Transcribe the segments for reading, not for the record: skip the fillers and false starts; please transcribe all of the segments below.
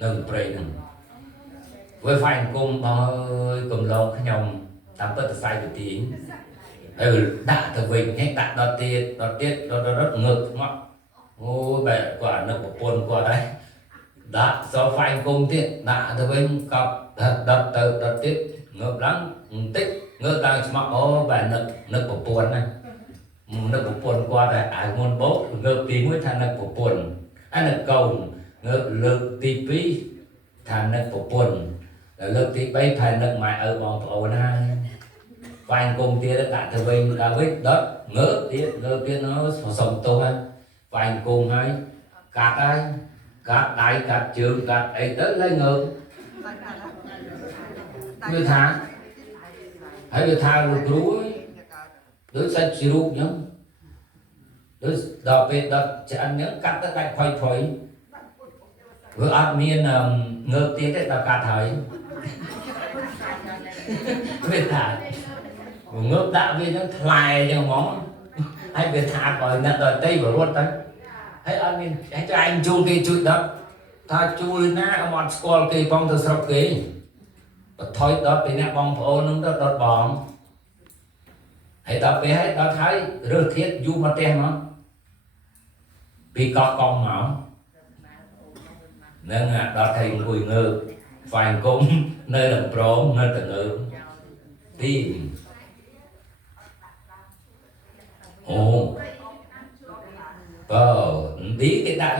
nâng prey nâng với phải cùng cùng lo cái nhau tạm bớt sai của tiếng đã thực việc hết đã đọt tiết đọt ngược mà ô bè quả nực một buồn quả đấy đã do phải cùng tiết đã thực việc cặp đọt tiết ngược lắm tích ngược đang mặc ô bè nực một buồn này nực một buồn qua đấy ai muốn bố ngược tí mới thành nực một buồn anh nực cầu ngược lực tí phí thành nực một buồn lực tí bay thành nực mãi ở bọn tổ này vài cùng tia đã từ bên đã biết đất ngỡ tia nó sống tốt hơn vài cùng hay cắt đại cắt trường cắt ấy tới lấy ngỡ người thả hãy người thả một lúa đứa sẽ chịu rụt nhá đứa đào về đất sẽ ăn nhớ cắt tới cái phơi phơi vừa ăn miên ngỡ tia cái ta cắt thấy người thả ngớp đạo viên nó lại cho món hay việc thả khỏi nhận đợt tây vào luôn đấy hay anh hãy cho anh chui cái chui đất ta chui na một school cái bong từ sập cái thôi đó thì nè bong phô nó đợt bong hãy tập về hãy đó thấy rửa thiết du mà tem nó vì có con máu nên đó thành mùi ngư phải cũng nơi làm pro nơi từ ngư tìm ồ tí thì đã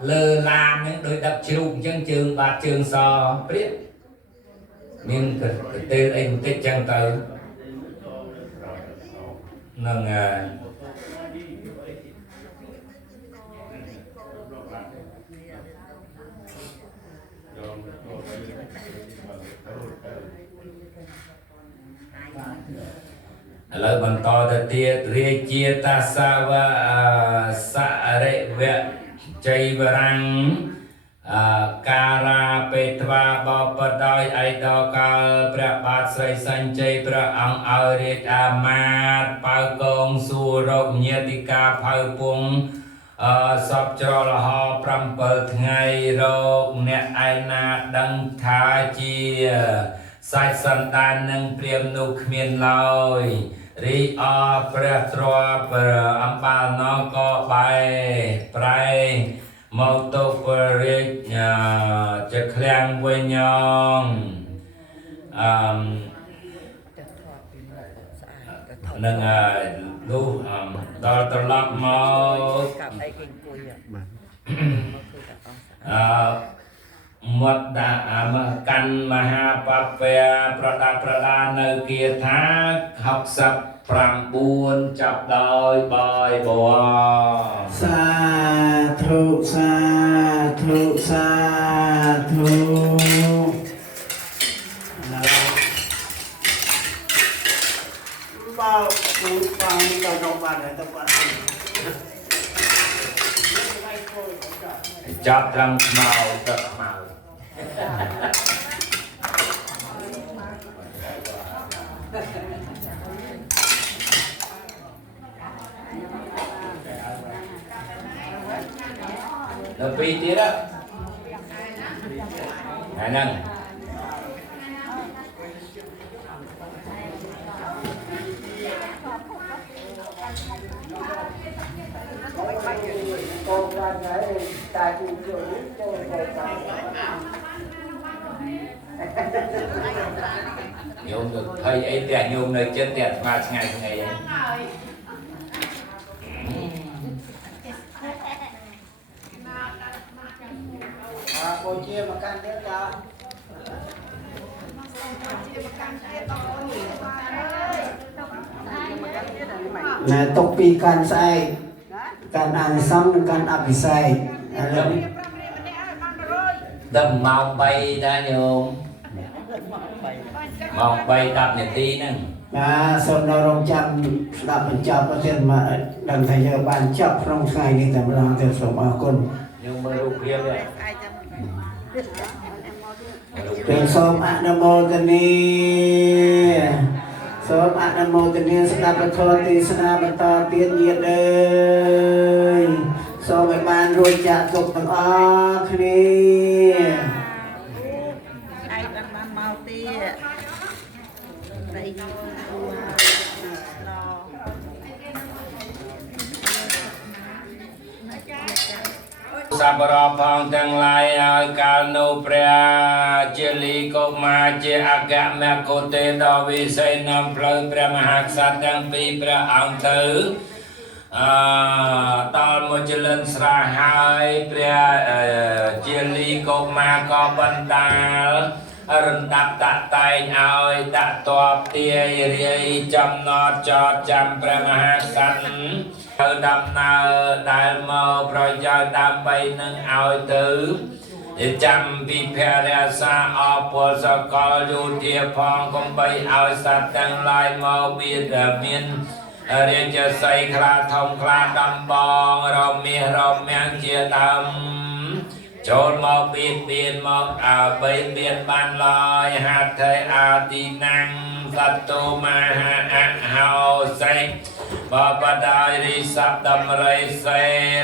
lơ làm những đôi đập chịu chân trường bát trường so biết nhưng cái tên anh tích chân tới nâng lời bằng to ta tia ria chia ta sa và sa rệ vẹ chay và răng kara petva bò bờ đôi ai đo ca pra bát sray san chay pra ang ao riết amat bao công su rộng nhiệt ca phơi pung sập cho là họ pram bờ ngày rộng nè ai na đăng tha chia sai san tan nâng priêm nụ khmien lôi ri o pra troa pra ambal no ko bay prai màu tô pra ri chật khlang với nhong nâng lu đo tơ lọc màu một đã căn maha papaya prada nơi kia thác học sập pram buôn chập đôi bòi bò sa thu bao cú bao nhiêu đồng bạc để tập quán chập răng màu tập màu lebih tidak Anang nhôm được thầy ấy tiền nhôm nơi chân tiền mà ngày ấy cô chia makan dia tak nah topi kan sai kan ansam kan abisai đầm màu bay ra nhôm màu bay đập nhật tí nè son dorong jam sedap mencap pasien dan saya bancap rong sai ni tak belang ter som akun nhưng mà rụt riêng rồi Tiếng sôm Namo Tani Sôm Namo Tani Sana Bethoti Sana Bethoti Tiết nhiệt ơi សូមឲ្យបានរួចចាកទុកទាំងអស់គ្នា ai đang mau tia đây lo สับรอพองทั้งหลายเอาการนุพระเจลีกมาเจอากะแมโคเตดอวิเศษนำเพลิงพระมหากษัตริย์ทั้งปีพระองค์ถือตอนมุจลินสระหายพระเจลีกมาก็บันดาลรันดับตะไตเอาตะตอบเตียเรียจำนอจอดจำพระมหากษัตริย์ดำนาได้มาประโยชน์ดำไปนึงเอาถือจำพิเพรสาอปสกลอยู่เทียพองคงไปเอาสัตว์ทั้งหลายมาเบียดเบียนเรียนจะใส่คลาทองคลาดำบองเรามีเราแมงเจียดำโจรมาเบียดเบียนมาเบียดเบียนบ้านลอยหาเทอาตีนังสัตตุมาหาเฮาใส่บาปได้ริสับดำไรเส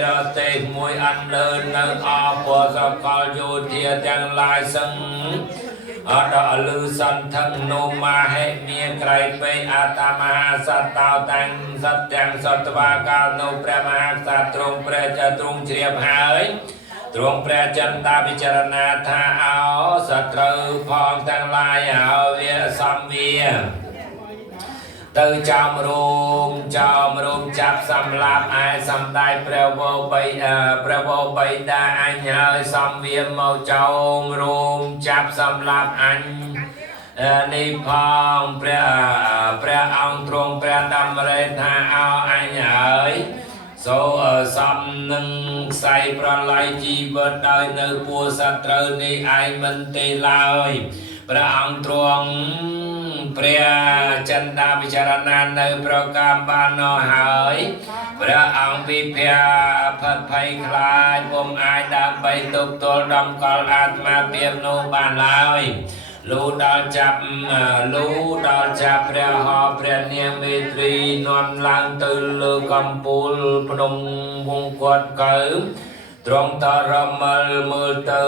รเตมวยอันเลินนังอาปสกลโยเทียจังลายสังอาดาลือสันทังโนมาให้เมียใครไปอาตามหาสัตตาวตังสัตยังสัตวากาโนพระมหาสัตตรงพระจะตรงเฉียบหายตรงพระจันตาพิจารณาท่าเอาสัตว์พองทั้งลายเอาเวียสัมเวียtừ chào mồm chắp xăm lạp ai xăm đai prevo bay đa anh ơi xăm viêm màu chào mồm chắp xăm lạp anh ni phong pre ông trung pre đam rê tha ao anh ơi số xăm nâng say pra lai chi vật đời nơi pua sát trời ni ai mình tì lai ព្រះអង្គទ្រង់ព្រះចន្ទាពិចារណានៅប្រកម្មបាននោះហើយព្រះអង្គវិភាផិតភ័យខ្លាចពុំអាចដើម្បីទប់ទល់ដំកល់អាត្មាភាពនោះបានឡើយលូដល់ចាប់ព្រះហោព្រះនាងមេត្រីនាំឡើងទៅលើកំពូលភ្នំវងគាត់កើត្រង់តរមលមើលទៅ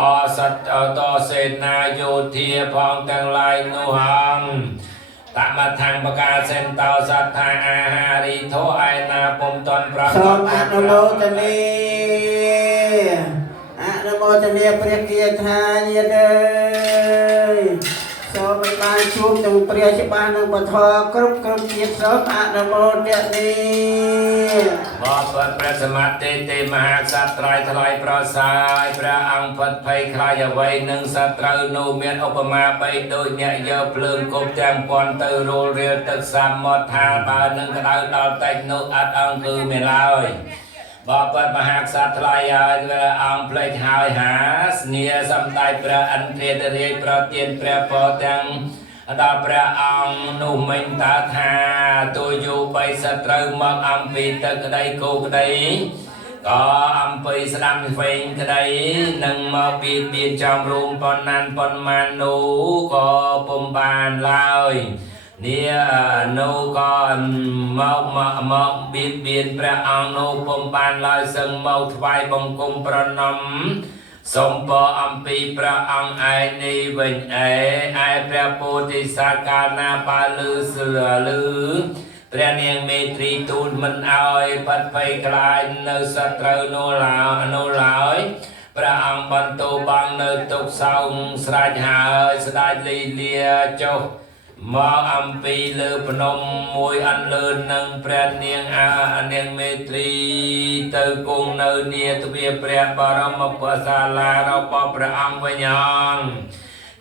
អសត្វតសេនាយោធាផងទាំងឡាយនោះហងតាមខាងបកាសេនតោសត្ថាអាហារីធោឯណាពុំតន់ប្រកបសូមអនុមោទនាព្រះគាថាញាតិអើយសូមបានជួបទាំងព្រះច្បាស់និងបធរគ្រប់ជាតិសូមអនុមោទនាបបព្រះសម្មាទេមហាក្សត្រៃថ្លៃប្រសាយព្រះអង្គផិតភ័យខ្លាចអ្វីនឹងសត្រូវនោះមានឧបមាបីដូចអ្នកយកភ្លើងគប់ទាំងពាន់ទៅរលរៀលទឹកសាមត់ថាបើនឹងក្តៅដល់តិចនោះអត់អង្គគឺមានឡើយបបមហាក្សត្រថ្លៃហើយព្រះអង្គផ្លេចហើយហាស្នាសំដៃព្រះអន្ទ្រាតរាជប្រទានព្រះពរទាំងដល់ព្រះអង្គនោះមិញតាថាទូយោបីសត្រូវមកអំពីទឹកក្តីគោក្តីក៏អំពីស្ដាំឆ្វេងក្តីនឹងមកពីមានចំរូមប៉ុណ្ណាន់ប៉ុន្មាននោះក៏ពុំបានឡើយនេះនោះក៏មកបៀតបៀនព្រះអង្គនោះពុំបានឡើយសឹងមកថ្វាយបង្គំប្រណម្យសូមពរអំពីព្រះអង្គឯនេះវិញឯព្រះពោធិសត្វកាលណាបើលឺព្រះនាងមេត្រីទូលមិនអោយបាត់ភ័យខ្លាចនៅសត្រូវនោះឡើយព្រះអង្គបន្ទោបាំងនៅទុកសោងស្រេចហើយស្ដេចលីលាចុះមកអំពីលើភ្នំមួយអន្លើននឹងព្រះនាងនាងមេត្រីទៅគង់នៅនាទ្វារព្រះបរមពុទ្ធសាលារបស់ព្រះអង្គវិញអង្គ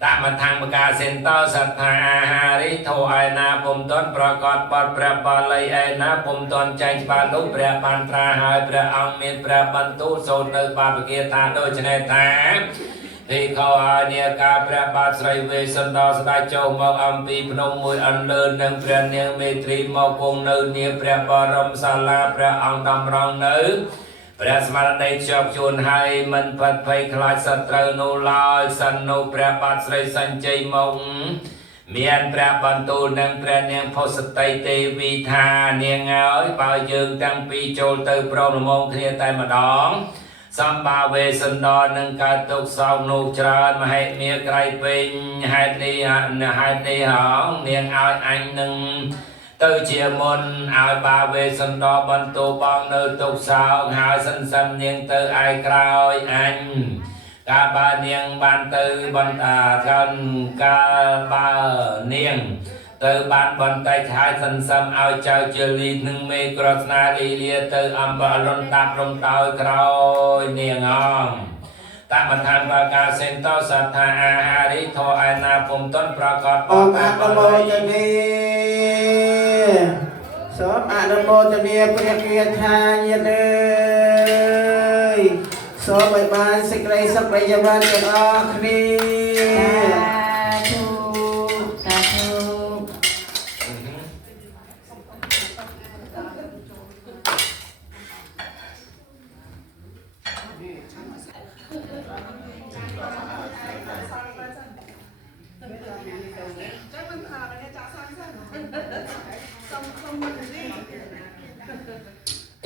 តាមខាងបកាសេនតោសត្ថាអាហារីធោឯណាពុំទាន់ប្រកបបទព្រះបាលីឯណាពុំទាន់ចែងច្បាស់នោះព្រះបានត្រាហើយព្រះអង្គមានព្រះបន្ទូលសូត្រនៅបាបគាថាដូច្នេះថាទីខោហើយនាការព្រះបាទស្រីវេសន្តោស្ដេចចូលមកអំពីភ្នំមួយអន្លើននឹងព្រះនាងមេត្រីមកគង់នៅនាព្រះបរមសាលាព្រះអង្គតម្រង់នៅព្រះស្មារតីជាប់ជួនហើយមិនផិតភ័យខ្លាចសត្រូវនោះឡើយសិននោះព្រះបាទស្រីសញ្ជ័យមក មានព្រះបន្ទូលនឹងព្រះនាងផុសតីទេវីថានាងហើយបើយើងទាំងពីរចូលទៅព្រមល្មមគ្នាតែម្ដងសម្បាវេសន្តរនឹងកើតទុកសោកនោះច្រើនមហេមាក្រៃពេញហេតុនេះហងនាងឲ្យអញនឹងទៅជាមុនឲ្យបាវេសន្តរបន្ទូបងនៅទុកសោកហើយសិនសិននាងទៅឯក្រោយអញកាលបើនាងបានទៅបន្តកាលបើនាងទៅបានបន្តិចហើយសន្សំឲ្យចៅជាលីនឹងមេក្រស្នាលីលាទៅអំបលនតាព្រមតោយក្រោយនាងអងតបឋានបាកាសេនតោសត្ថាអាហារិធោឯណាពុំតនប្រកបអមអនុមោទនីសូមអនុមោទនីព្រះគាថាញាតិអើយសូមឲ្យបានសេចក្តីសុខប្រយោជន៍ទាំងអស់គ្នាសាធុ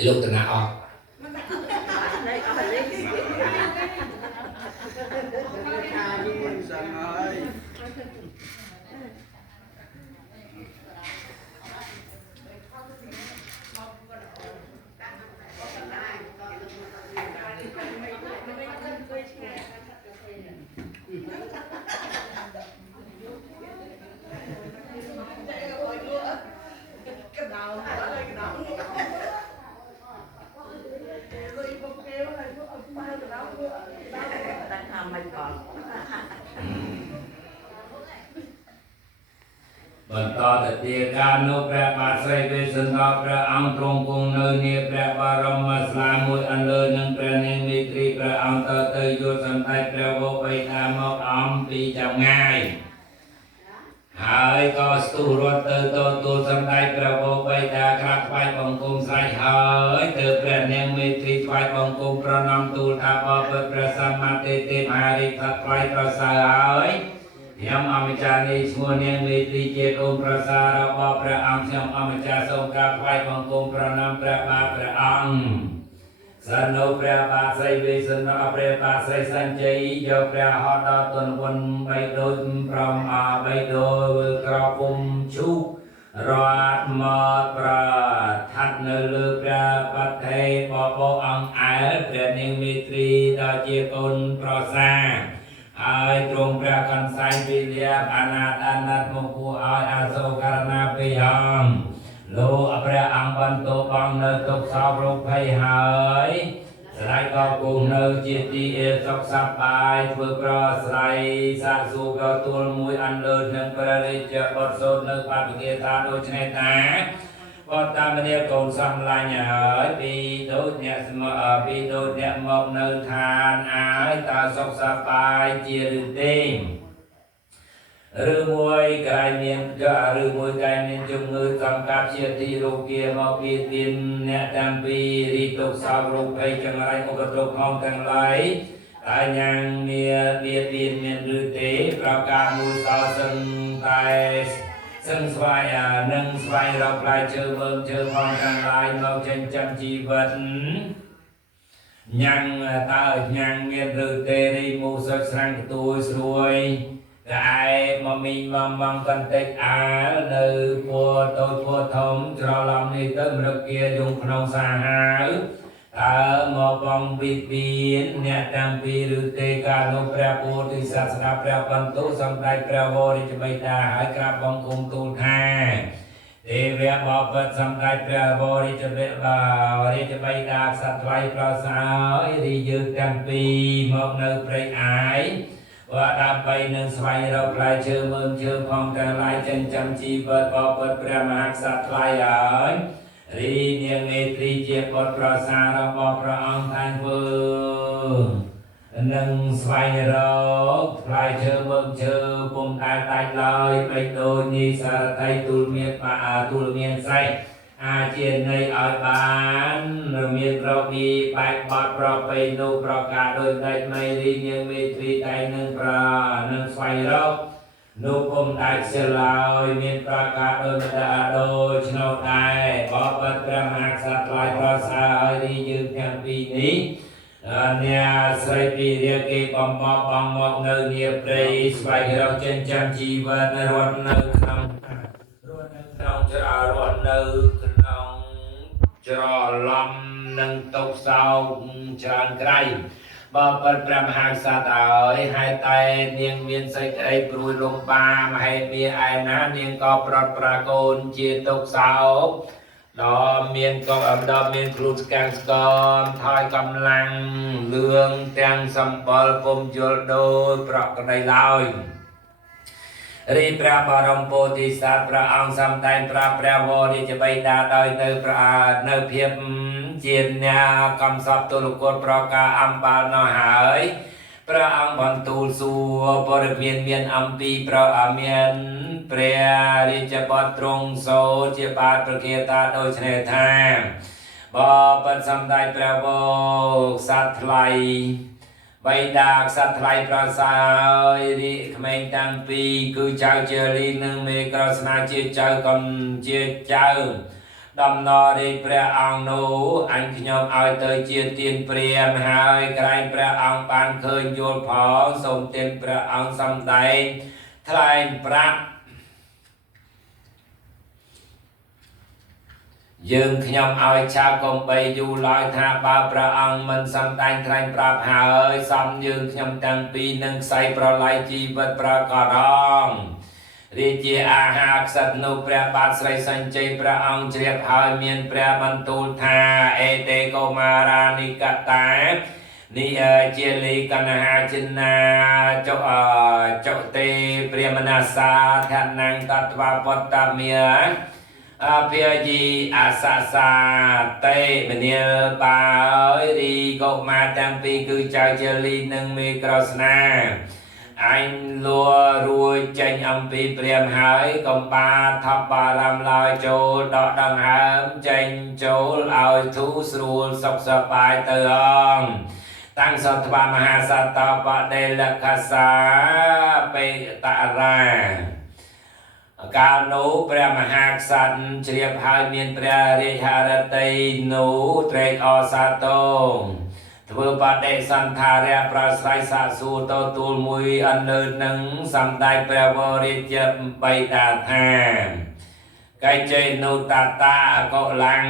លោកតណាអស់បន្តទៅទីការនោះព្រះបាទស្រីវេស្សន្តរព្រះអង្គទ្រង់គង់នៅនាព្រះបរមស្លាមួយអន្លើនឹងព្រះនាងមេត្រីព្រះអង្គទៅយកសម្ដេចព្រះវរបិតាមកអំពីចម្ងាយហើយក៏ស្ទុះរត់ទៅទទួលសម្ដេចព្រះវរបិតាក្រាបថ្វាយបង្គំស្រេចហើយទើបព្រះនាងមេត្រីថ្វាយបង្គំប្រណម្យទូលថាបបិទ្ធព្រះសម្មាទេមហារិទ្ធថ្វាយប្រសើរហើយខ្ញុំអម្ចាស់នេះឈ្មោះនាងមេត្រីជាកូនប្រសាររបស់ព្រះអង្គខ្ញុំអម្ចាស់សូមក្រាបថ្វាយបង្គំប្រណម្យព្រះបាទព្រះអង្គសិននៅព្រះបាទស្រីវេស្សន្តរព្រះបាទស្រីសញ្ជ័យយកព្រះហស្ថដល់ទុនវន្តបីដូចព្រមបីដូចក្រពុំឈូករត់មកប្រថាត់នៅលើព្រះបតេបបអង្គអែលព្រះនាងមេត្រីដ៏ជាកូនប្រសារហើយទ្រង់ព្រះកន្សែងវិលៀបអនាថមកគួរឲ្យអសូរករណាពីអង្គលោកព្រះអង្គបន្ទោបងនៅទុកសោករោគភ័យហើយស្ដេចក៏គង់នៅជាទីសុខសប្បាយធ្វើប្រស្រ័យសាកសួរក៏ទូលមួយអន្លើនឹងព្រះរាជបុត្រសូត្រនៅបព្វគាថាដូច្នេះថាបតតាមនាកូនសំឡាញ់ហើយពីដូចអ្នកមកនៅឋានអាយតើសុខសប្បាយជាឬទេឬមួយក្រែងមានជំងឺសំកាប់ជាទីរោគាមកបៀតបៀនអ្នកទាំងពីររីទុកសោករោគភ័យចង្រៃឧបទ្រពហងទាំងឡាយតែញ៉ាំងមានបៀតបៀនមានឬទេប្រការមួយសោសឹងតែសឹងស្វែងនឹងស្វែងរកផ្លែឈើមើមឈើផងទាំងឡាយមកចិញ្ចឹមជីវិតញ៉ាំងតើញ៉ាំងមានឬទេរីមូសុចស្រាំងទួយស្រួយតែមកមីងមកបន្តិចអាលនៅពួរតូចពួរធំច្រឡំនេះទៅមរគាយងក្នុងសាហាវតើមកបងវិបៀនអ្នកទាំងពីរឬទេការនោះព្រះពោធិសត្វស្ដាប់ព្រះបន្ទូលសម្ដេចព្រះវររាជបិតាហើយក្រាបបង្គំទូលថាទេវៈបបិទ្ធសម្ដេចព្រះវររាជបិតាក្សត្រថ្លៃប្រសើររីយើងទាំងពីរមកនៅព្រៃអាយដើម្បីនឹងស្វែងរកផ្លែឈើមើមឈើផងទាំងឡាយចិញ្ចឹមជីវិតបបិទ្ធព្រះមហាក្សត្រថ្លៃហើយរីនាងមេត្រីជាបុត្រប្រសាររបស់ព្រះអង្គតែងធ្វើនឹងស្វែងរកផ្លែឈើមើមឈើពុំដែលដាច់ឡើយបេះដូងញីសារថៃទូលមានសេះអាចជានៃឲ្យបានមានប្រពីបែកបត់ប្របីនោះប្រការដោយដាច់នៃរីនាងមេត្រីតែនឹងស្វែងរក นุปมได้เสลายมีประกาศโดยบรรดาโดยชนได้บอปัตพระมหากษัตริย์หลายประสาที่ยืนอย่างปีนี้เนี่ยสายปีเรียกเก็บบอมบอมเนื้อเนียเปรย์สบายเราเจนจำชีวิตในวันนึงน้องจะรอนนึงน้องจะรอลำนึงตกเศร้าจานไกลบอปัตพระมหากษัตริย์ให้ตายเนียงเมียนใส่ไอ้ปลุยลงปามาให้เมียไอ้นะเนียงก็ปลอดประโกนเจียตกเศร้าดอมเมียนก็ดอมเมียนครูสกังสกอมทอยกำลังเลืองแตงสัมปอลปมโยลโดยปรอกระไดลอยรีพระบรมโพธิสัตว์พระองค์สัมไตพระพระวรจะไปดาโดยในพระในเพียบเจียนเนี่ยคำศัพท์ตัวลูกคนประกาอัมปาลนหายพระองค์บรรทุสัวบริเวียนเมียนอัมปีพระอเมียนเปรียริจปตรงโสเจปาประเกตาโดยเฉลยทางบปัสสัมได้พระโวสัตไลใบดากสัตไลประสายริขเมงตังปีคือเจ้าเจรีนึงเมกรสนาเจียเจ้ากำเจียเจ้าดำนอริพระองค์นูอันขยมเอาเตยเจียเตียนเปรียมหายไกลพระองค์ปานเคยโยนผอสมเตียนพระองค์สัมได้ทลายพระยืงขยมเอาชาวกรมไปอยู่ลอยท่าบาพระองค์มันสัมได้ทลายปราบหายซ้ำยืงขยมตั้งปีหนึ่งใส่ประไลจีบัดประกรองรีเจอาหากสัตนุพระบาทไสสัญจัยพระองค์เฉียบหายเมียนพระบรรทุธาเอเตโกมารานิกตานิเจลีกันหาจินาเจ้าเตเปรียมนาสาทานังตัตวาปตเมียเพียจีอาสาสาเตเมเนียบารีโกมาตังปีคือเจ้าเจลีนึงมีกรสนาอันลัวรวยจังอัมพีเปรียมหายกมปาทับบารามลอยโจดอกดังหามจังโจเอาทุสรูสกสบายเตืองตั้งสัตวามหาสัตตปะเดลคาสาเปตาราการโนพระมหากษัตริย์เฉียบหายเมียนพระเรหารติโนเตรกอสาโตเพื่อปฏิสันธาระประสายสาสูโตตูลมุยอันเดินหนึ่งสัมได้พระวริจใบตาธาไกเจนุตตาโกลัง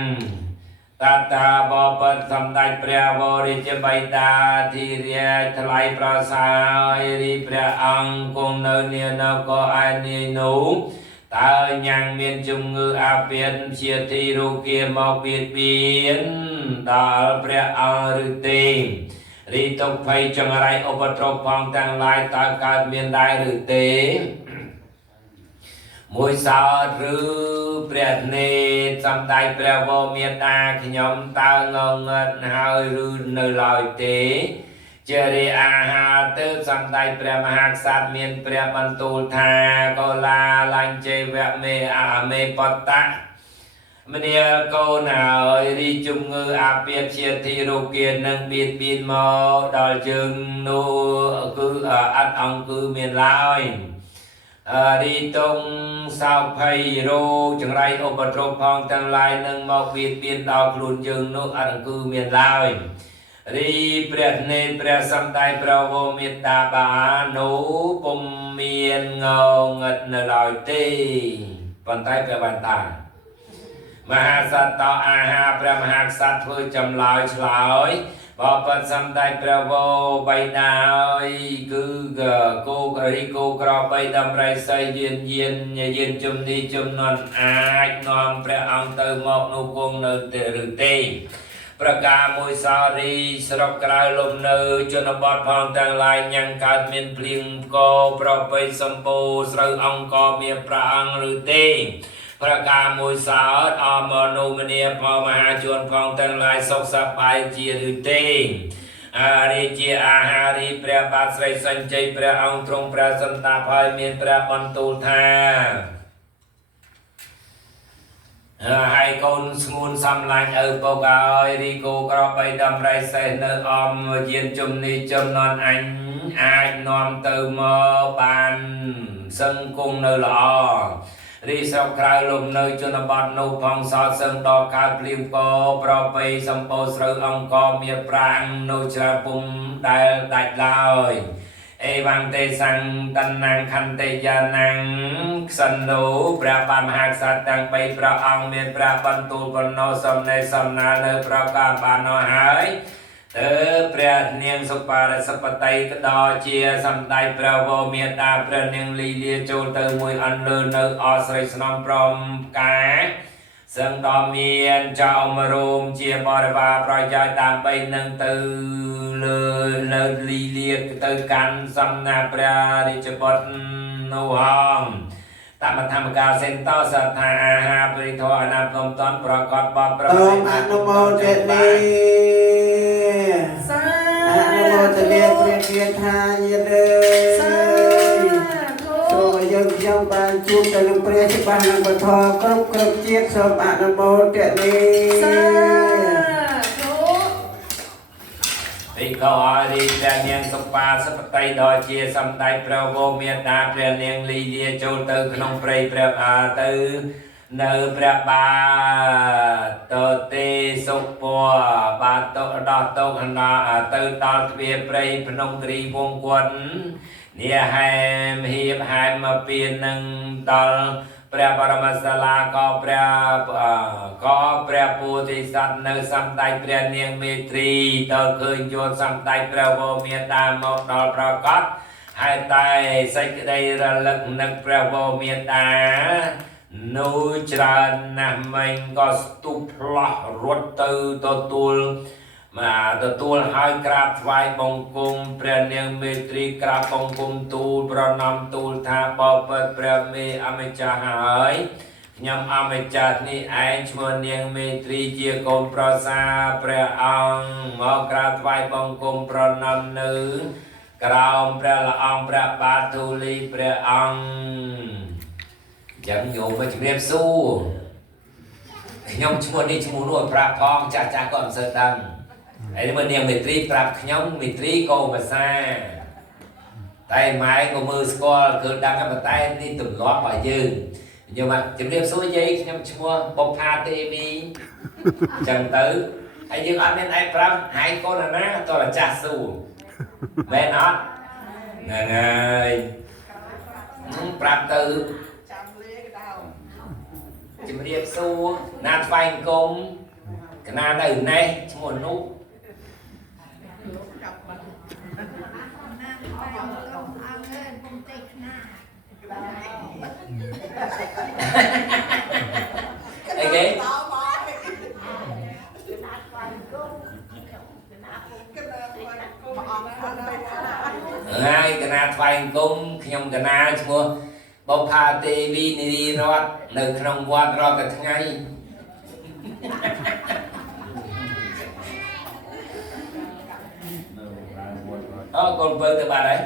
ตตาบปัสสัมได้พระวริจใบตาที่เรียทลายประสายริพระอังคงเนินเนียนก็อันนี้หนูตายังเมียนจุงเงืออาเปียนเชียทีรูเกียมอกเบียดเบียนตาพระอังฤตีรีตกไฟจังไรอุปตรพองต่างลายตาการเมียนได้ฤตีมวยสาวหรือเปรียดเนตสัมได้พระวเมียตาขยมตางงเงินหายหรือเนลอยเตเจริอาหาเติสัมได้พระมหากษัตริย์เมียนพระบรรทุธาโกลาลังเจวะเมอาเมปตะมเนียโกนารีจุงเงืออาเปียเชียทีโรเกียนนังเบียดบินมอดอลจึงนูคืออัดองคือเมียนลายรีตรงสาวไพโรจังไรอุปตรพองทั้งลายนังมอกเบียดบินดาวกลุนจึงนูอัดคือเมียนลายรีเปรียดเนเปรียสัมได้พระวมิตาบานุปมเมียนเงาเงินลอยตีปันไตเปรียบันตามหาสัตตอาหาพระมหากษัตริย์เพื่อจำลายฉลายพอปัสสัมได้พระวใบดาวคือโกกริโกกรอบใบดำไรใส่เย็นจุมดีจุมนอนอาจนอมพระองค์เติมอกนุกงเนเตหรือเตประกาศมวยสารีสรบกลายลมเนอจนบอดพองต่างลายยังการเมียนเพลียงกอประไปสมบูรณ์สรือองกอเมียพระองค์หรือเตประกาศมวยสาดอมนุมเนียพอมหาชนพองต่างลายสกสบายเจียหรือเตอาริเจียอาหาริพระบาทไสสัญจัยพระองค์ทรงพระสันตาภายเมียนพระบรรทุธา hai con nguồn xăm lạnh ở bầu ơi đi cô có bay đâm ray xe nơi om diên chum ni chum non anh ai non từ mơ bàn sân cung nơi lọ đi sau khai lùm nơi cho nó bọt nụ phong so sân đo cao liêm cô pro bay xăm bố sơ ông co miệt prang nụ cha bùm đại đại lời ê vang tê sang tân năng khăn tê gia năng sân nụ pra ban hạc sát tăng bay pra ông miền pra ban tu ban nô sâm nê sâm na nơi pra ca ban nô hái tớ pra niên sụp pa ra sập tay cái đo chia sâm tay pra vô miền ta pra niên li lia châu từ mùi ăn lơ nơi o sợi snom prom cá sân đo miền cho mà rôm chia bò và pra dài tam bay nâng từ lơ li lia từ can sâm na pra đi chụp bọt nô hòm ta mà tham gia sen to sát tha a ha pri tho anam tom ton pro cọt bọt pro សូមអនុមោទនាអនុមោទនាព្រះគាថាញាតិអើយសូមឲ្យយើងខ្ញុំបានជួបទៅនឹងព្រះច្បាស់នឹងបធរគ្រប់ជាតិសូមអនុមោទនា thì có đi ra niên sụp pa sắp tay đòi chia xăm tay pro vô miền ta pre niên ly lia châu từក្នុងព្រៃព្រះអាទៅនៅព្រះបាទតទេសុពបាទតដោះតោកណ្ដាទៅដល់ទ្វារព្រៃភ្នំគិរីវងគន់នេះហែមហៀបហែមមកពីនឹងដល់ព្រះបរមសាលាក៏ព្រះពោធិសត្វនៅសំដេចព្រះនាងមេត្រីទៅឃើញយល់សំដេចព្រះវរមេតាមកដល់ប្រកបហើយតែសេចក្តីរលឹកនឹកព្រះវរមេតានោះច្រើនណាស់មិញក៏ស្ទុះផ្លោះរត់ទៅទទួលហើយក្រាបថ្វាយបង្គំព្រះនាងមេត្រីក្រាបបង្គំទូលប្រណម្យទូលថាបបិទ្ធព្រះមេអម្ចាស់ហើយខ្ញុំអម្ចាស់នេះឯងឈ្មោះនាងមេត្រីជាកូនប្រសាព្រះអង្គមកក្រាបថ្វាយបង្គំប្រណម្យនៅក្រោមព្រះល្អអង្គព្រះបាទទូលីព្រះអង្គចាំញោមមកជំរាបសួរខ្ញុំឈ្មោះនេះឈ្មោះនោះប្រាប់ផងចាស់ក៏មិនសូវដឹងហើយមើលនាងមេត្រីប្រាប់ខ្ញុំមេត្រីក៏ភាសាតែម៉ែក៏មើលស្គាល់គឺដឹងតែនេះទម្លាប់របស់យើងខ្ញុំមកជំរាបសួរយាយខ្ញុំឈ្មោះបុប្ផាទេវីអញ្ចឹងទៅហើយយើងអត់មានឯងប្រាប់ហើយកូនណាតរចាស់សួរមែនអត់ហ្នឹងហើយប្រាប់ទៅជំរាបសួរណាថ្វាយអង្គមកណានៅនេះឈ្មោះនោះអីគេហើយកណាថ្វាយអង្គមខ្ញុំកណាឈ្មោះបុប្ផាទេវីនារីរតនៅក្នុងវត្តរាល់តែថ្ងៃអូកូនពើទៅបាត់ហើយ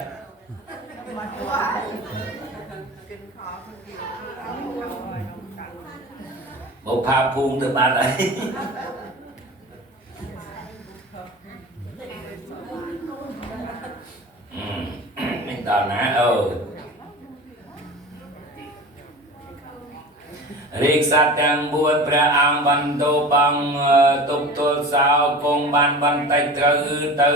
បុប្ផាភូមិទៅបាត់ហើយមិនដល់ណាអូរាជសត្វទាំង4ព្រះអង្គបន្ទោបងទុបទល់សោគង់បានបន្តិចត្រូវទៅ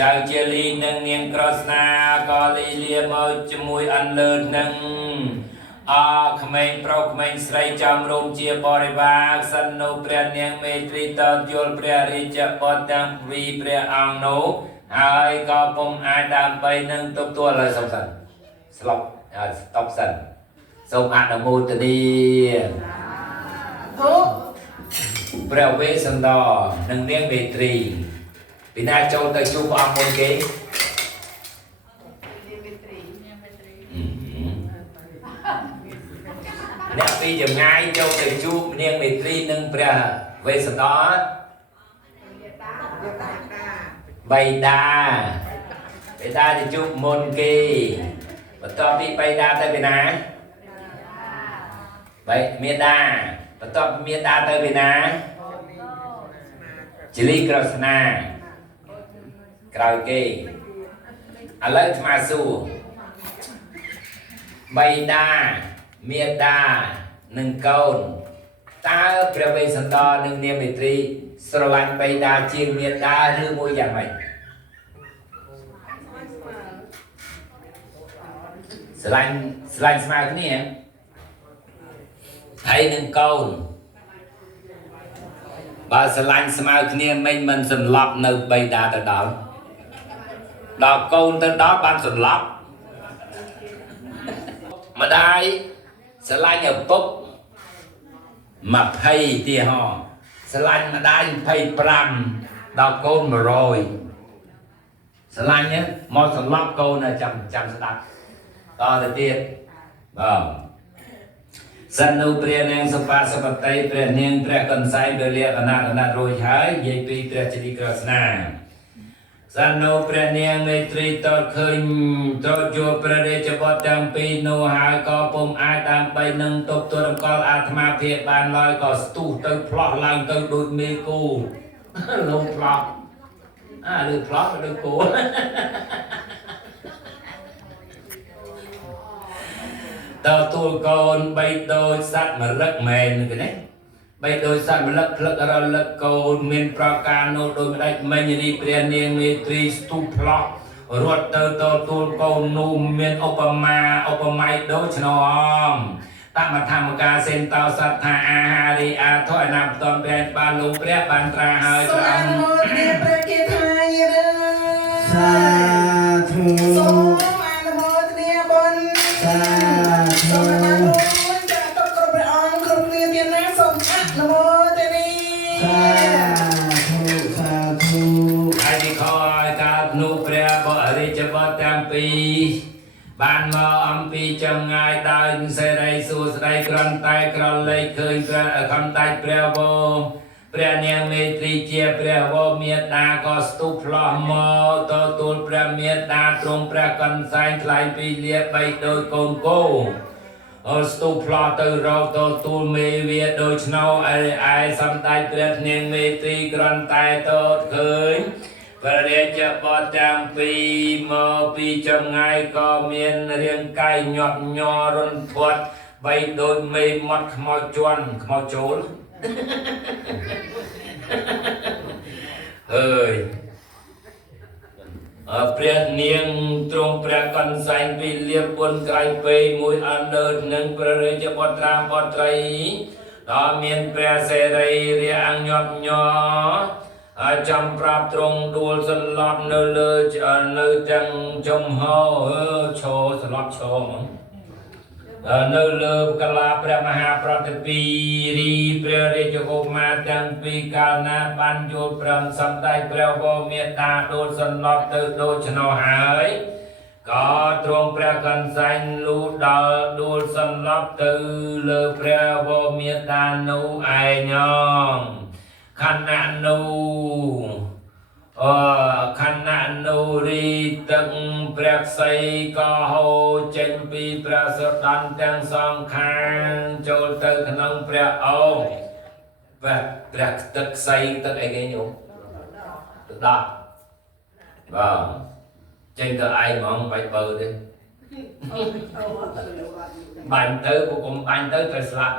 ចៅជាលីនឹងនាងក្រស្នាក៏លីលាមកជាមួយអន្លើនឹងក្មេងប្រុសក្មេងស្រីចាំរោមជាបរិវារសិននោះព្រះនាងមេត្រីតតយល់ព្រះរាជបុត្រទាំងពីរព្រះអង្គនោះហើយក៏ពុំអាចដើម្បីនឹងទទួលហើយសុំសិនស្លុកហើយស្តុបសិនសូមអនុមោទនាព្រះវេស្សន្តរនិងនាងមេត្រីពីណាចូលទៅជួបព្រះអង្គមុនគេអ្នកពីចម្ងាយចូលទៅជួបនាងមេត្រីនិងព្រះវេស្សន្តរបៃតាទៅជួបមុនគេបន្ទាប់ពីបៃតាទៅពីណាមេដាប ตบเมียดาเตอร์ไปนะจิลีกรสนากราวเกอะไรมาสู้ใบดาเมียดาหนึ่งเกนตาเปรียบสันดอหนึ่งเนียมิตรีสลันใบดาเชียงเมียดาหรือมวยอย่างไรสลันสมาร์ทนี่ไทยหนึ่งเกนบาสลันสมาร์ทนี่มันสลับในใบดาแต่ดาวดอกเกนแต่ดอกบานสลับมาได้สลันอย่างปุ๊บมาไพ่ที่ห้องสลันมาได้ไพ่ปรำดอกโกนมาโรยสลันเนี่ยมอสลับโกนนะจำสตัดต่อแต่เตี้ยสนุเปลี่ยนเองสปาสปไตเปลี่ยนเองเปลี่ยนกันไซเปลี่ยนขนาดโรยหายยัยปีเปลี่ยนจิตกรสนาสนุเปลี่ยนเองในตรีตอดคืนตอดโยประเดชบดจังปีโนหายก็ปุ่มอาตามไปหนึ่งตบตัวกอลอาตมาเพียบานลอยก็สตูเตอพลอลังเตอดูดเมกูลงพลอหรือพลอหรือกูตอตัวกอนใบโดยสัตว์มาเลิกแมนกันเนี่ยใบโดยสัตว์มาเลิกเราเลิกกอนเมนประการโนโดยไม่ได้ไม่ยีเปลี่ยนเนียงมีตรีสตูพลอรวดเตอตัวกอนนูเมนอุปมาโดยชนอมตั้งมาทำการเซนเตาสัทธาอาหาริอาทอยนำตอนเป็นบาลูเปรียบบันตราหายตรังสาธุสาธุไอ้ที่คอยการนูเปรียบริจบตังปีบ้านมออัมปีจังไงได้เสด็จสู่เสด็จกรันไตกรันเลยเคยคำไตเปรียบเปรียเนียงเมตรีเจียเปรียบเมียตาก็สตุพลอมตัวตูเปรียเมียตาตรงเปรียกันไซน์คลายปีเลียไปโดยโกนโกสตุพลอตัวเราตัวตูเมเวียโดยชนไอสัมไตเปรียเนียงเมตรีกรันไตตัวเคยประเดี๋ยวจะบอจังปีมอปีจังไงก็เมียนเรียงไก่หยอดยอรุนพวดใบโดยไม่มัดขมจวนขมโจลเฮ้ยเปรียเนียงตรงเปรียกันใส่ปีเลียบบนไกลไปมวยอันเดินหนึ่งประเดี๋ยวจะบอตราบอตรีต่อเมียนเปรียเสรีเรียงหยอดยอจำปราบตรงดูสลับเนื้อเลยเนื้อจังจมห่อโชว์สลับโชว์เนื้อเลือกลาพระมหาปฏิปีรีเปรียเรจโกมาจังปีกานาบันโยพรมสัมได้เปรียวโกเมตตาดูสลับเติโดชนหายก็ตรงเปรียกันใส่ลูดาดูสลับเติเลือเปรียวโกเมตตานูไอยองขณะนูขณะนูรีตึงเปรียบใส่ก็โหเจนปีเปรียสดันจังสองข้างโจลตึกขนมเปรียเอาแบบเปรียตึกใส่ตึกไอ้เงี้ยอยู่ตึกดอกเจนตึกไอ้มองไปเปิดดิบันเตอร์ผมบันเตอร์ไปสลับ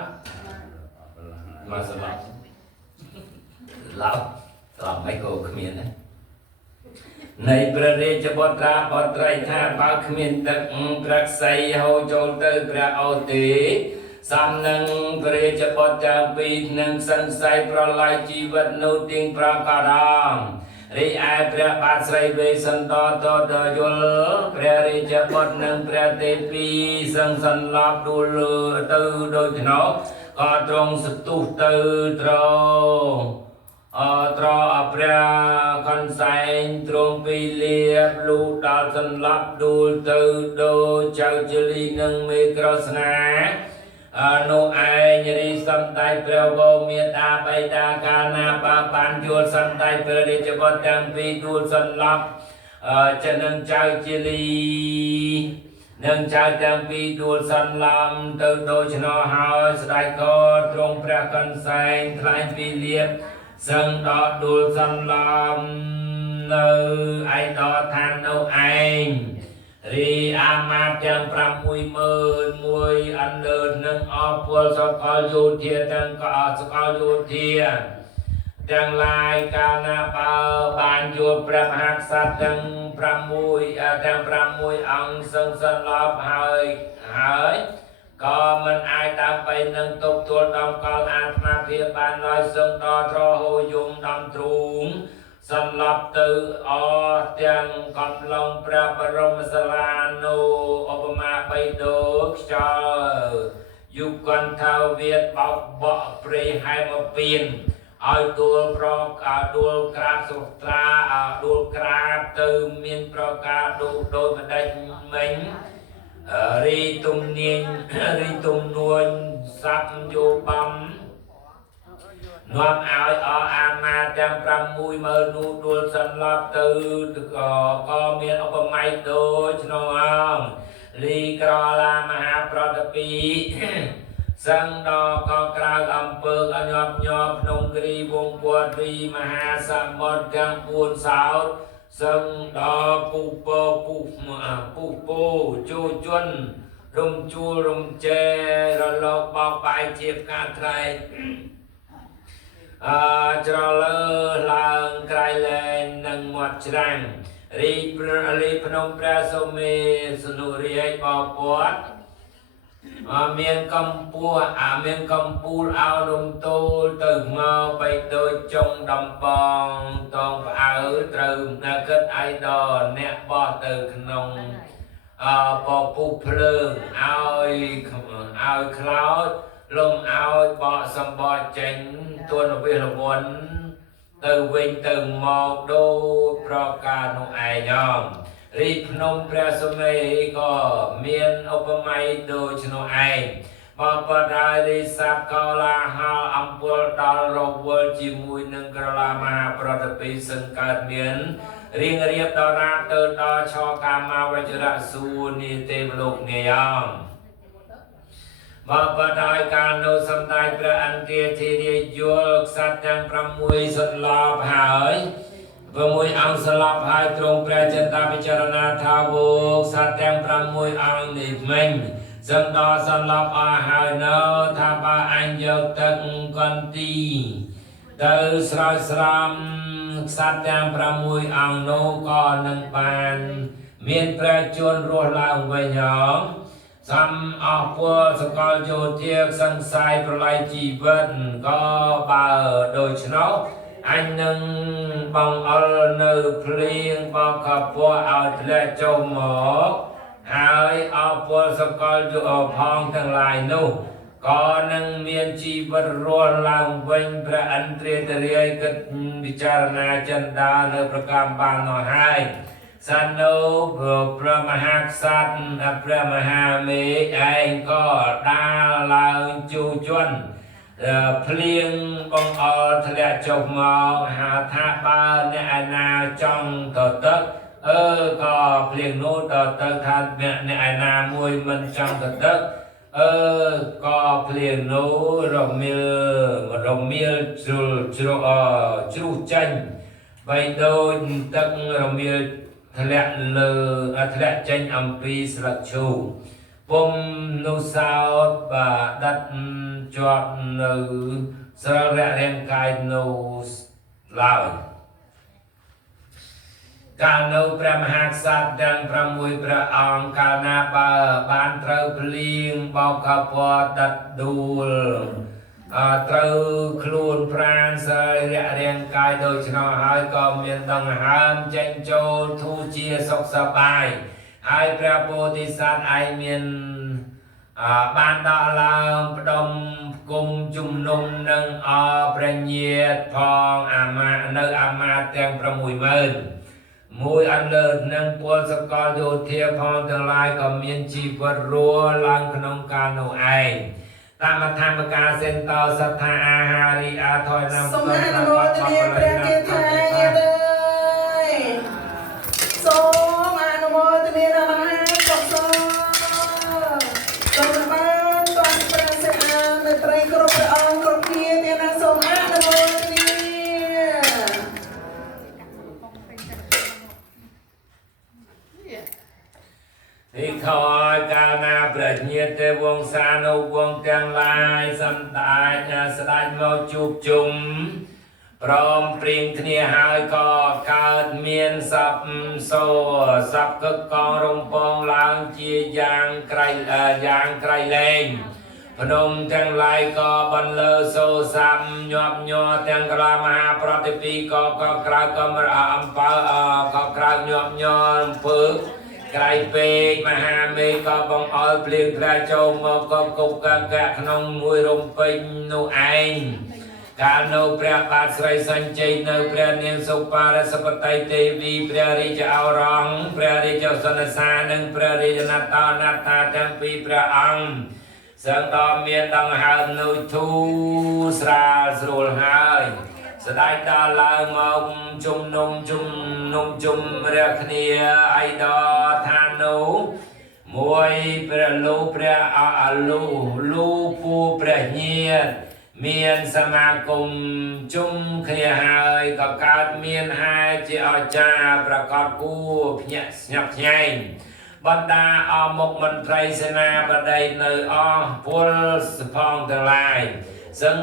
มาสลับเราไม่โกขมิ้นนะในประเทศจะบตราบตรายท่าบาขมิ้นตักปรักไซเฮาโจลเตอร์ประเอาตีสามนังประเทศจะบตราปีนังสันไซประลายชีวิตโนติงประการามริไอประบาทไซเวสันต่อต่อโยลประเทศจะบตนังประเทศปีสังสันลาบดูลเตอร์โดยถนอก็ตรงสตุเตอร์ตรตรเปรียกันใส่ตรงปีเลียบลูดาสันลับดูเตอโดเจ้าจลีนังเมกรสนาโนไอยริสัมไตเปรียวโกเมียตาไปดากานาปาปันจูสัมไตเปรียจบตังปีดูสันลับจะนังเจ้าจลี នឹងចៅទាំងពីរដួលសន្លំទៅដូច្នោះហើយស្ដេចក៏ទ្រង់ព្រះកន្សែងថ្លែងពីលៀបសឹងដល់ដួលសន្លំនៅឯដឋាននៅឯងរីអាមាត្យទាំង61000អន្លើនឹងអពលសកលយោធាទាំងក៏សកលយោធាទាំងឡាយកាលណាបើបានយល់ព្រះមហាក្សត្រទាំង6អង្គសឹងសន្លប់ហើយក៏មិនអាចដើម្បីនឹងទប់ទល់ដំកល់អាត្មាភាពបានឡើយសឹងដល់ត្រហូយំដំទ្រូងសន្លប់ទៅអទាំងកំឡុងព្រះបរមសាលានៅឧបមាបីដូចខ្យល់យុគន្ធវិទ្យបោកបក់ព្រៃហែមពៀនឲ្យដួលប្រកាដួលក្រាបសុត្រាដួលក្រាបទៅមានប្រការដូចម្ដេចមិញរីទំនាញរីទំនួញសັບយោបំនាំឲ្យអាមាទាំង60000នោះដួលសន្លប់ទៅក៏មានឧបមាដូចនោះលីក្រឡាមហាប្រតពីសឹងដល់ក៏ក្រៅអំពើអញាប់ក្នុងគ្រីវងវត្តរីមហាសមុទ្រទាំង4សោតសឹងដល់ពុពោជួជន់រំជួលរំជែរលកបោកបាយជាផ្កាត្រែកច្រលើឡើងក្រៃលែងនឹងមាត់ច្រាំងរីភ្នំព្រះសុមេសនុរាយបពតមានកម្ពស់មានកម្ពូលអោរំទោលទៅមកបីដូចចុងដំបងតងផ្អើត្រូវណាគិតអៃដអ្នកបោះទៅក្នុងពពុះភ្លើងឲ្យខ្លោចលំឲ្យបកសម្បត្តិចេញទួនវិរវ័នទៅវិញទៅមកដូចប្រការនោះឯងរីភ្នំព្រះសុមេក៏មានឧបមាដូចនោះឯងបបដារីសាប់កោឡាហោអំពលដល់រវល់ជាមួយនឹងក្រឡាមហាប្រតិពីសង្កើតមានរៀងរៀបដល់រាទៅដល់ឆកាមាវជ្រៈសួរនីទេវលោកនាយបបដោយការនៅសម្ដែងព្រះអន្ទាធារាយល់ខ្សត្រទាំង6សន្លប់ហើយ6អង្គស្លាប់ហើយទ្រង់ព្រះចិន្តាពិចារណាថាវោសត្វទាំង6អង្គនេះមិញសឹងដល់សន្លប់អស់ហើយនៅថាបើអញយកទឹកកន្ទីទៅស្រោចស្រពខ្សត្រទាំង6អង្គនោះក៏នឹងបានមានព្រះជន្មរស់ឡើងវិញសំអស់ពលសកលយោធាសង្ស័យប្រល័យជីវិតក៏បើដូច្នោះអញនឹងបងអល់នៅភ្លៀងបកកពស់ឲ្យធ្លាក់ចុះមកហើយអពលសកលយោផងទាំងឡាយនោះក៏នឹងមានជីវិតរស់ឡើងវិញព្រះអន្ទ្រាតរាយគិតពិចារណាចិន្តានៅប្រកម្មបាននោះហើយសនុព្រះមហាក្សត្រព្រះមហាមេឯងក៏ដាលឡើងជួជន់ភ្លៀងបងអល់ធ្លាក់ចុះមកហៅថាបើអ្នកឯណាចង់ទៅទឹកក៏ភ្លៀងនោះទៅទឹកថាអ្នកឯណាមួយមិនចង់ទៅទឹកក៏ភ្លៀងនោះរមៀលជ្រុះចេញបីដូចទឹករមៀលធ្លាក់ចេញអំពីស្លឹកឈូកពុំនោះសោតបាទដាត់ជាប់នៅស្ររៈរាងកាយនោះឡើយកាលនៅព្រះមហាក្សត្រទាំង6ព្រះអង្គកាលណាបើបានត្រូវភ្លៀងបោកកពតដាត់ដួលត្រូវខ្លួនប្រាណសរីរៈរាងកាយដូច្នោះហើយក៏មានដង្ហើមចេញចូលធូរជាសុខសប្បាយហើយព្រះពោធិសត្វឯងមានបានដល់ឡើងផ្ដុំគុំជំនុំនឹងប្រញាតផងនៅអាមាត្យទាំង60000មួយអន្លើនឹងពលសកលយោធាផងទាំងឡាយក៏មានជីវិតរស់ឡើងក្នុងការនោះឯងតាមធម្មការសេនតោសត្ថាអាហារីអាថយណាំសូមអនុមោទនាព្រះកេថាញាតិសូមអនុមោទនាមហាកុសល thì thôi cao na bật nhiệt tê vuông xa nô vuông tương lai xâm đại nhà sẽ đánh vào chụp chung prom pring thnia hai co cao miên sập xô sập cực con rung pong lang chia giang cray lên Phnomទាំងឡាយក៏បន្លឺសូសាំញាប់ញ័រទាំងកលាមហាប្រតិពីក៏ក្រៅក៏មរអំពើក៏ក្រៅញាប់ញ័រអំពើក្រៃពេកមហាមេក៏បងអល់ភ្លៀងប្រាចូលមកក៏គប់កកក្នុងមួយរំពេញនោះឯងកាលនៅព្រះបាទស្រីសញ្ជ័យនៅព្រះនាងសុបារសពតិទេវីព្រះរាជឱរងព្រះរាជសនសានិងព្រះរាជណតោណតាទាំងពីរព្រះអង្គសឹងដល់មានដង្ហើមនូវធូរស្រាលស្រួលហើយស្ដេចដល់ឡើងមកជំនុំរះគ្នាអៃដឋាននោះមួយព្រះលោកព្រះលូពូព្រះញាតមានសមាគមជុំគ្នាហើយក៏កើតមានហេតុជាអស្ចារ្យប្រកបគួរភ្ញាក់ស្ញប់ខ្ញែងបណ្ដាអមុខមន្ត្រីសេនាបតីនៅអស់ពលសផងទាំងឡាយសឹង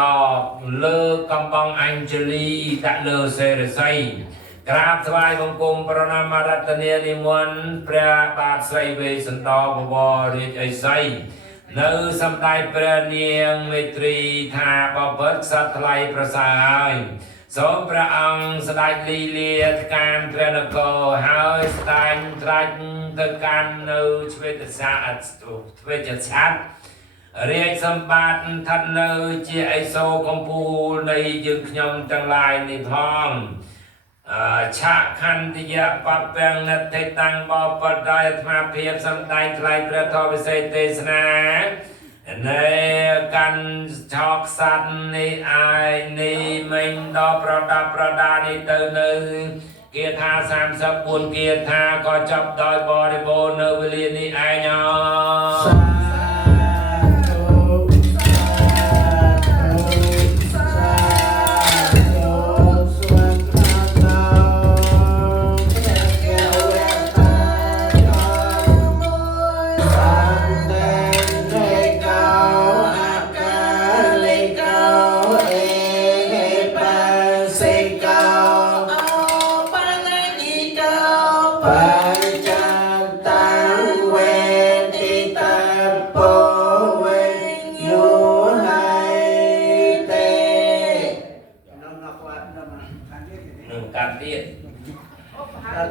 ដល់លើកំបងអញ្ជលីដាក់លើសេរស័យក្រាបថ្វាយបង្គំប្រណម្យរតនានិមន្តព្រះបាទស្រីវេស្សន្តរបវររាជឥសីនៅសម្ដេចព្រះនាងមេត្រីថាបបិទ្ធសត្វថ្លៃប្រសើរហើយសូមព្រះអង្គស្ដេចលីលាថ្កានព្រះនគរហើយស្ដេចត្រាច់ទៅកាន់នៅឆ្វេតសាទ្វេជឆាត់រាជសម្បត្តិស្ថិតនៅជាឥសូរកំពូលនៃយើងខ្ញុំទាំងឡាយនេះផងឆាខន្តិយបពាំងនិតិតាំងបបដៃអាត្មាភាពសម្ដែងថ្លែងព្រះធម៌វិសេសទេសនានៃកាន់ឆោកសัตว์នេះអាយនេះមិញដល់ប្រដាប់ប្រដានេះទៅនៅគាថា34គាថាក៏ចប់ដោយបរិបូរណ៍នៅវេលានេះឯង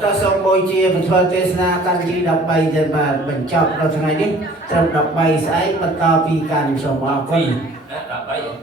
តើសូមបូជាពធទេសនាកាន់ទី13ទៀតបាទបញ្ចប់ដល់ថ្ងៃនេះត្រឹម13ស្អែកបន្តពីការសូមអរគុណ 13